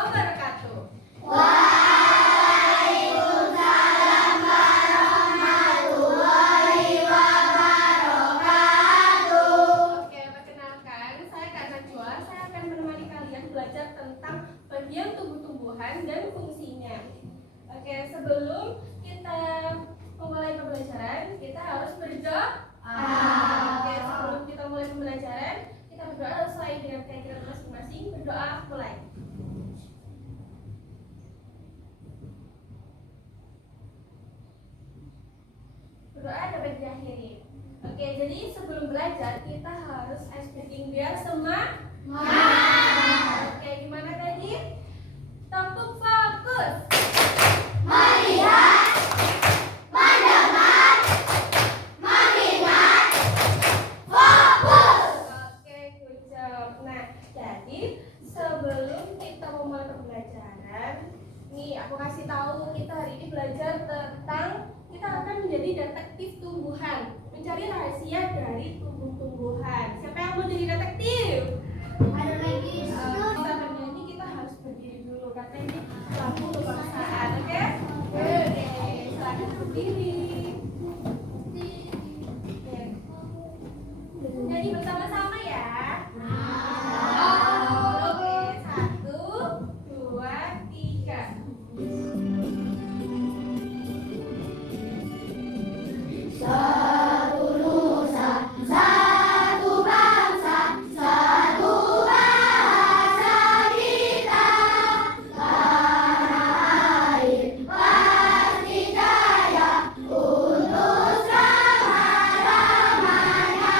wabarakatuh. Waalaikumsalam warahmatullahi wabarakatuh. Oke, perkenalkan, saya Kak Najwa. Saya akan menemani kalian belajar tentang bagian tumbuh-tumbuhan dan fungsinya. Oke, sebelum kita memulai pembelajaran, kita harus berdoa. Oke, sebelum kita mulai pembelajaran, kita berdoa sesuai dengan keyakinan masing-masing. Berdoa mulai. Berdoa dapat diakhiri. Oke, jadi sebelum belajar kita harus ice breaking biar semangat. Oke, gimana tadi? Tepuk fokus. Melihat, mendengar, mengingat, fokus. Oke, good job. Nah, jadi sebelum kita memulai pembelajaran, nih aku kasih tahu kita hari ini belajar tentang kita akan menjadi detektif tumbuhan, mencari rahasia dari tumbuh-tumbuhan. Siapa yang mau jadi detektif? Ada lagi. Kita bernyanyi, kita harus berdiri dulu karena ini lagu kebangsaan, oke? Oke, silakan berdiri. Oke. Nyanyi bersama-sama ya. Oke, 1, 2, 3. Satu nusa, satu bangsa, satu bahasa kita. Tanah air pasti jaya untuk selama-lamanya.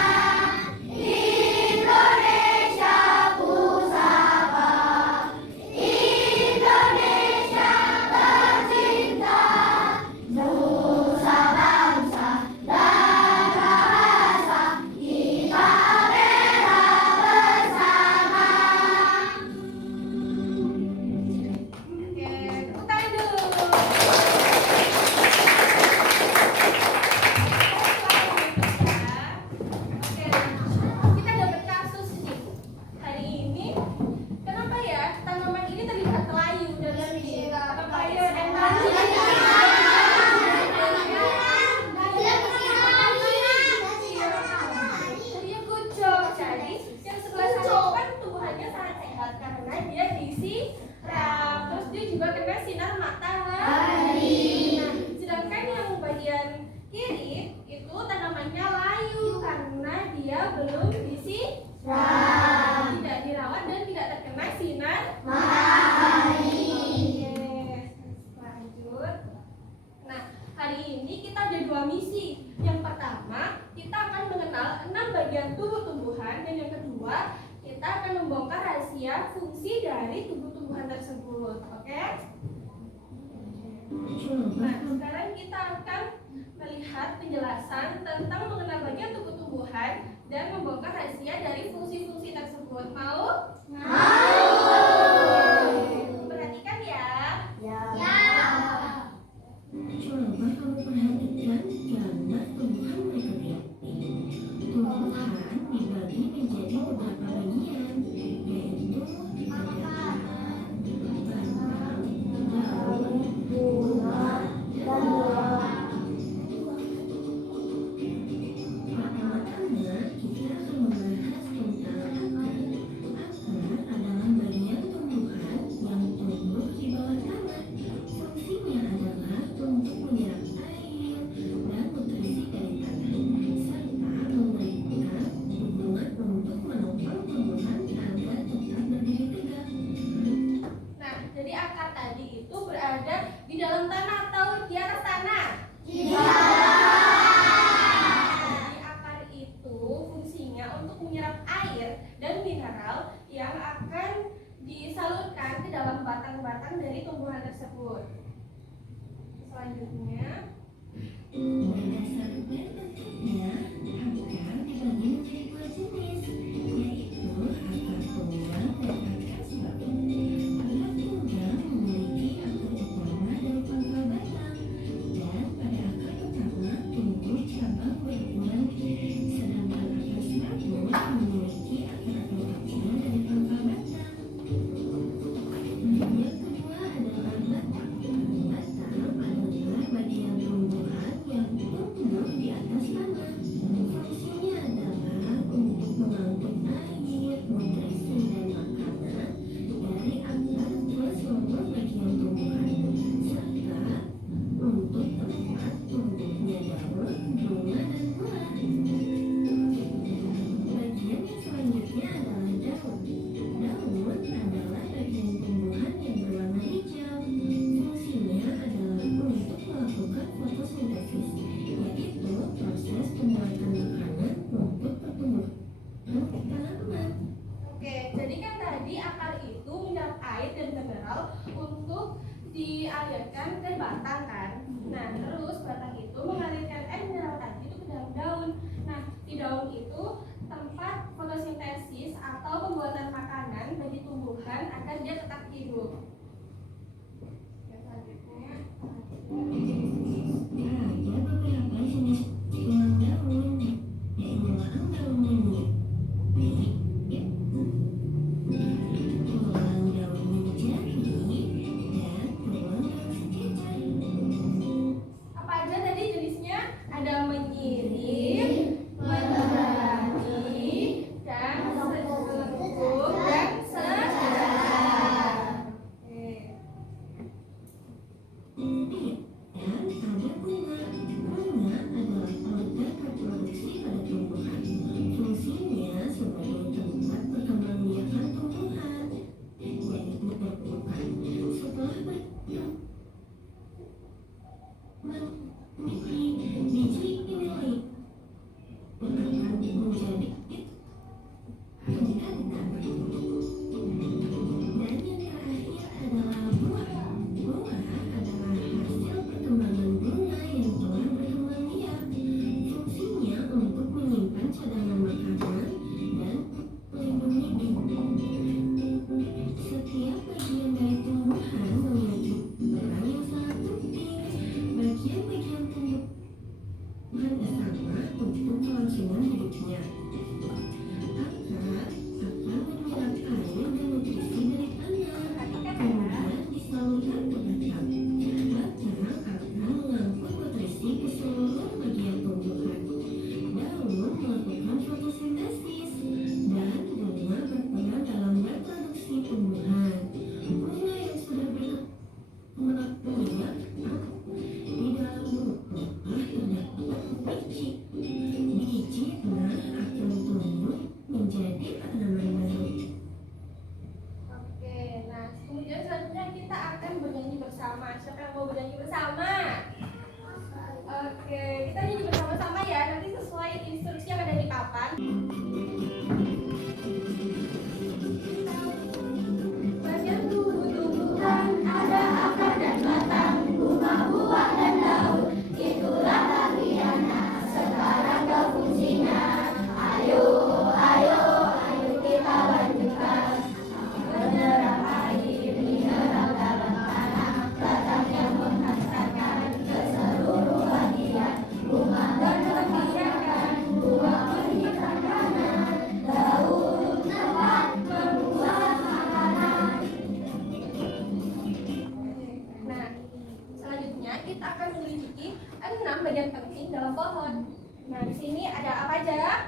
Indonesia ku sapa, Indonesia tercinta. Nusa bangsa dan bahasa kita bela bersama. Oke, tepuk tangan dulu. Oke, kita dapat kasus nih. Hari ini, kenapa ya tanaman ini terlihat layu dan lebih papaya dan Iya, good job. Jadi yang sebelah sana itu kan tumbuhannya sangat sehat karena dia disiram. Terus dia juga kena sinar matahari. Nah, sedangkan yang bagian kiri itu tanamannya layu karena dia belum disiram, tidak dirawat dan tidak terkena sinar matahari. Oke, lanjut. Nah, hari ini kita ada 2 misi. Yang pertama, kita akan mengenal 6 bagian tubuh tumbuhan, dan yang kedua, kita akan membongkar rahasia fungsi dari tumbuh-tumbuhan tersebut. Oke? Nah, sekarang kita akan melihat penjelasan tentang mengenal bagian tubuh tumbuhan dan membongkar rahasia dari fungsi-fungsi tersebut. Mau? Perhatikan ya. Coba kamu perhatikan gambar tumbuhan berikut ini. Tumbuhan dibagi menjadi beberapa bagian, yaitu ada batang, daun, bunga, dan buah. Pertama-tama kita akan membahas tentang akar. Akar adalah bagian tumbuhan yang tumbuh di bawah tanah. Fungsinya adalah untuk menyerap air dan nutrisi dari tanah, serta memberikan hubungan untuk menopang tumbuhan agar tetap berdiri tegak. Nah, jadi akar tadi itu berada di dalam tanah atau di atas tanah? Jadi akar itu fungsinya untuk menyerap air dan mineral yang akan disalurkan ke dalam batang-batang dari tumbuhan tersebut. Selanjutnya, Berdasarkan bentuknya, akar dibagi menjadi 2 jenis, yaitu akar tunggal dan akar sabit. Akar tunggal memiliki akar utama dan pangkal batang, dan pada akar utama tumbuh cabang berukuran, sedangkan akar sabit memiliki akar-akar kecil dari pangkal batang. dan mineral untuk dialirkan ke batang kan. Nah, terus batang itu mengalirkan air mineral tadi itu ke dalam daun. Nah, di daun itu tempat fotosintesis atau pembuatan makanan bagi tumbuhan agar dia tetap hidup. Yang selanjutnya Ada beberapa jenis tulang daun, yaitu daun menyet, tulang daun menjadi, dan tulang daun sejajar. apa aja tadi jenisnya? Ada menyirip, menjadi, dan selengkung dan sejajar. Oke. Dan ada bunga. Bunga adalah organ reproduksi pada tumbuhan. Fungsinya sebagai tempat perkembangbiakan tumbuhan. Jadi bukan. Setelah biji dimulai akan menjadi dan yang terakhir adalah buah. Buah adalah hasil perkembangan bunga yang telah berkembang biak. Fungsinya untuk menyimpan cadangan makanan dan melindungi bibit. Setiap bagian dari tumbuhan memiliki peran yang sangat penting. Bagian-bagian tumbuhan sama untuk kelangsungan hidupnya. Akar akan menyerap air dan nutrisi dari tanah, kemudian disalurkan ke batang. Batang akan mengangkut nutrisi ke seluruh bagian tumbuhan. Daun melakukan fotosintesis, dan bunga berperan dalam reproduksi tumbuhan. Bunga yang sudah berkembang biak di dalam buah terdapat biji. Biji buah akan tumbuh menjadi tanaman baru. Oke, nah kemudian selanjutnya kita akan bernyanyi bersama. Siapa yang mau bernyanyi bersama? Oke, kita nyanyi bersama-sama ya. Nanti sesuai instruksi yang ada di papan. Bagian tumbuh-tumbuhan Ada akar dan batang, bunga, buah, dan daun. Itulah bagiannya, sekarang ke fungsinya. Ayo, ayo, ayo kita lanjutkan. Menyerap air mineral dalam tanah, batang yang menghantarkan ke seluruh bagian. Bunga berkembang, buah memberikan makanan, daun tempat membuat makanan. Nah, selanjutnya kita akan menyelidiki 6 bagian penting dalam pohon. Nah, di sini ada apa aja?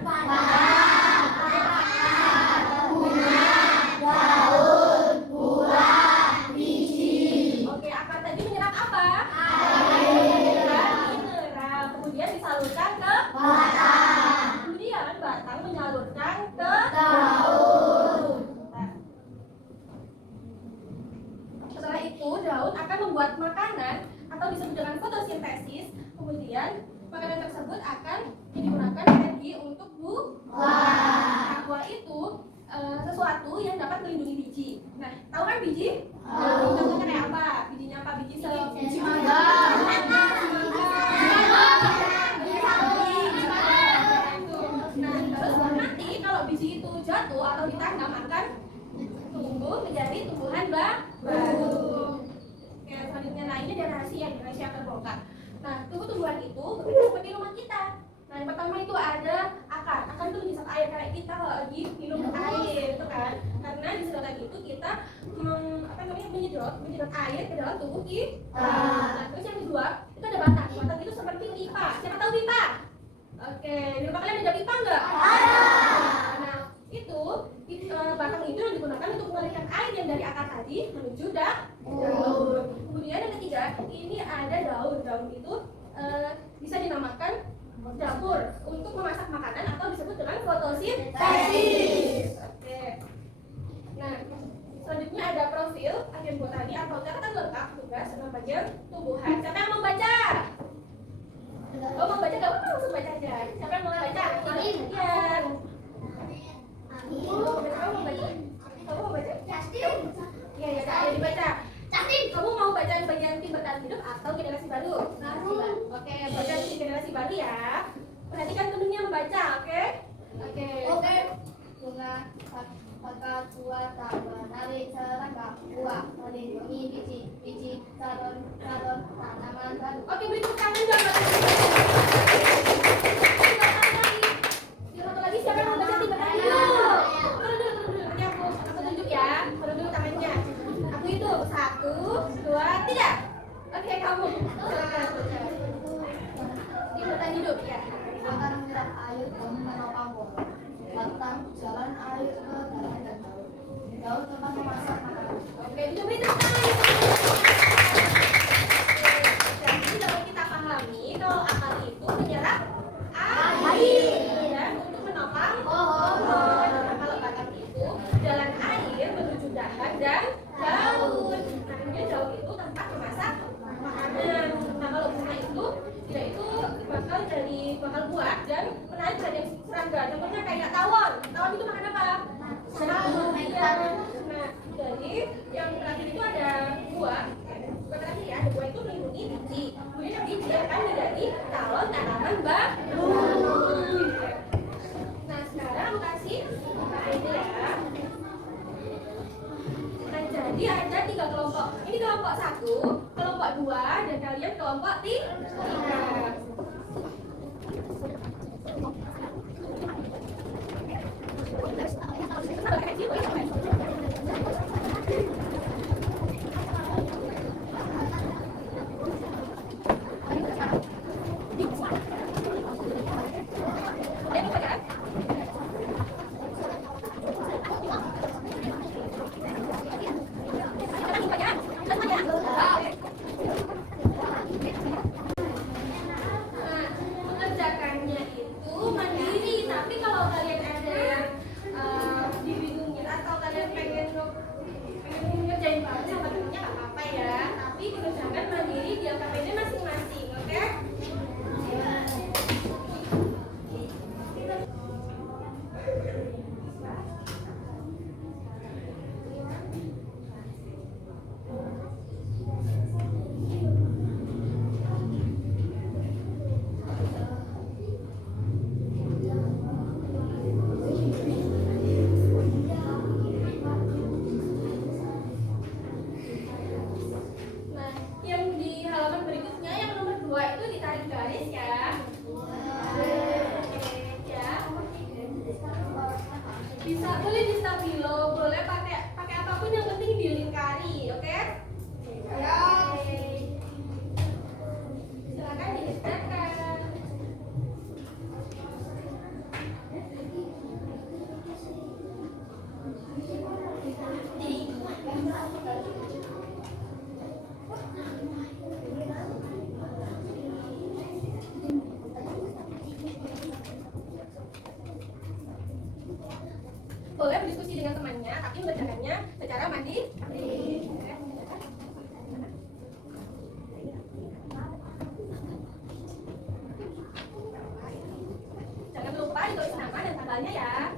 Daun, buah, biji. Oke, akar tadi menyerap apa? Air. Mineral. Kemudian disalurkan ke Batang. Kemudian batang menyalurkan ke Daun. Setelah itu daun akan membuat makanan atau disebut dengan fotosintesis. Kemudian makanan tersebut akan digunakan energi untuk buah. Buah itu sesuatu yang dapat melindungi biji. Nah, tahu kan biji? Contohnya kayak apa? Bijinya apa? Biji Biji mangga. Nah, terus nanti kalau biji itu jatuh atau ditanam akan tumbuh menjadi tumbuhan baru. Oke, selanjutnya, nah ini ada rahasia terbongkar. Nah, tumbuh-tumbuhan itu berbeda seperti rumah kita. Nah, yang pertama itu ada akar. Akar itu menyesap air kayak kita lagi minum air, itu kan? Karena di sedotan itu kita menyedot air ke dalam tubuh kita. Nah, terus yang kedua itu ada batang. Batang itu seperti pipa. Siapa tahu pipa? Oke, di rumah kalian ada pipa nggak? Nah, itu batang itu yang digunakan untuk mengalirkan air yang dari akar tadi menuju daun. Kemudian yang ketiga, ini ada daun. Daun itu bisa dinamakan dapur untuk memasak makanan atau disebut dengan fotosintesis. Oke. Nah, selanjutnya ada profil agen botani atau catatan lengkap tugas tentang bagian tumbuhan. Siapa yang mau baca? Oh, mau baca nggak apa-apa, langsung baca aja. Siapa yang mau baca? Iya. Kamu mau baca? Kamu mau baca? Iya, ya. Ayo dibaca. Kamu mau baca bagian tim bertahan hidup atau generasi baru? Oke, baca tim generasi baru ya. Perhatikan penuhnya membaca, oke? Oke. Bunga maka buah tak menarik serangga buah melindungi biji calon tanaman baru. Oke, beri tepuk tangan dong. Satu lagi siapa yang mau baca tim bertahan hidup? Turun dulu. Nanti aku tunjuk ya. Turun dulu tangannya. Aku hitung 1, 2, 3. Oke, kamu. Silakan. Tim bertahan hidup ya. Akan menyerap air dan menopang pohon. Batang jalan air ke dalam dan daun tempat memasak makanan. Oke, bisa beri tepuk tangan. Jadi kalau kita pahami kalau akar itu menyerap air dan untuk menopang pohon. Nah, kalau batang itu jalan air menuju dahan dan daun. Nah, kemudian daun itu tempat memasak makanan. Nah, kalau bunga itu dia itu bakal buah dan menarik perhatian serangga. Contohnya kayak tawon. Tawon itu makan apa? Iya. Nah, jadi yang terakhir itu ada buah. Bukan terakhir ya, ada buah itu melindungi biji. Kemudian yang biji akan menjadi calon tanaman baru. Nah, sekarang aku kasih ini ya. Nah, jadi ada 3 kelompok. Ini kelompok 1, kelompok 2, dan kalian kelompok 3. Mengerjakannya itu mandiri, tapi kalau kalian ada yang dibingungin atau kalian pengen ngerjain bareng sama temennya nggak apa-apa ya, tapi dikerjakan mandiri di LKPD masing-masing, oke? Nah, yang di halaman berikutnya yang nomor 2 itu ditarik garis ya. Oke, ya. Bisa boleh di stabilo, boleh pakai apapun yang penting dilingkari, oke? Ya. Silakan dikerjakan. Boleh berdiskusi dengan temannya, tapi mengerjakannya secara mandiri. Jangan lupa ditulis nama dan tanggalnya ya.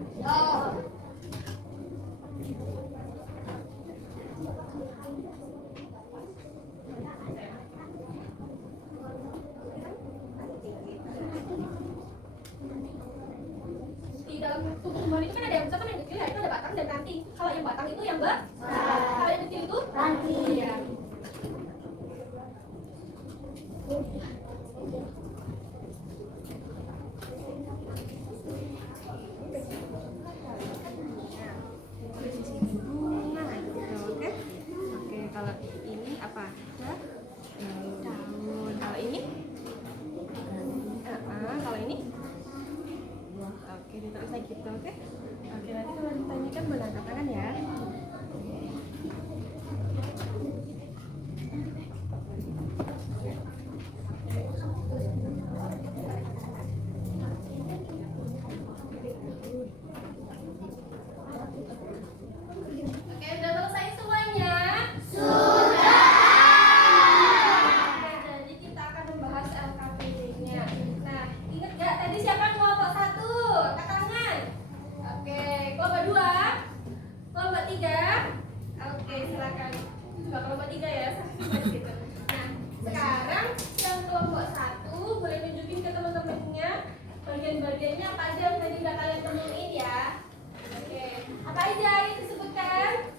Di dalam tumbuhan itu kan ada yang besar sama yang kecil ya, itu ada batang dan ranting. Kalau yang batang itu yang besar, kalau yang kecil itu ranting. Iya. Bunga gitu, oke? Oke, kalau ini apa? Daun. Kalau ini? Kalau ini? Oke, ditulis lagi gitu, oke? Oke, nanti kalau ditanyakan boleh angkat tangan ya. Oke, udah selesai semuanya? Sudah. Jadi kita akan membahas LKPD-nya. Nah, ingat gak tadi siapa kelompok 1? Angkat tangan. Oke, kelompok 2? 2, kelompok 3 ya, gitu. Nah, sekarang yang kelompok 1 boleh nunjukin ke teman-temannya bagian-bagiannya apa aja yang tadi udah kalian temuin ya. Oke, apa aja yang disebutkan?